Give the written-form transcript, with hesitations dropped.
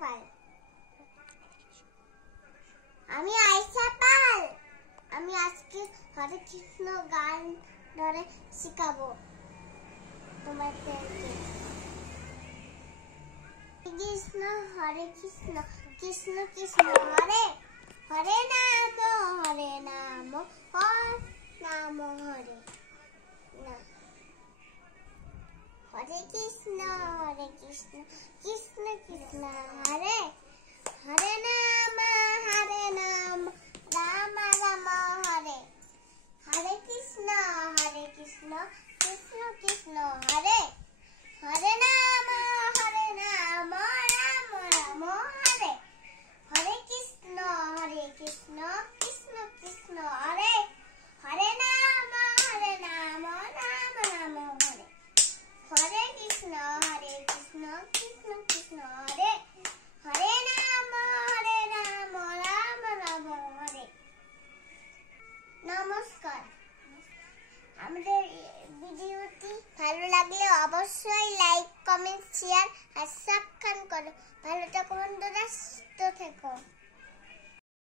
পাল। আমি আয়েশা পাল। আমি আজকে হরে কৃষ্ণ গান ধরে শিখাবো তোমাদেরকে। কৃষ্ণ হরে কৃষ্ণ কৃষ্ণ কৃষ্ণ হরে হরে নাম হরে নাম নাম হরে নাম। হরে কৃষ্ণ কৃষ্ণ কৃষ্ণ হরে হরে নাম রাম রাম হরে। হরে কৃষ্ণ কৃষ্ণ কৃষ্ণ হরে হরে নাম রাম রাম হরে। হরে কৃষ্ণ কৃষ্ণ কৃষ্ণ হরে হরে নাম রাম রাম হরে। হরে কৃষ্ণ কৃষ্ণ কৃষ্ণ হরে হরে নাম রাম রাম হরে। নমস্কার। আমাদের ভিডিওটি ভালো লাগলে অবশ্যই লাইক কমেন্ট শেয়ার আর সাবস্ক্রাইব করো। ভালো থেকো বন্ধুরা, সুস্থ থেকো।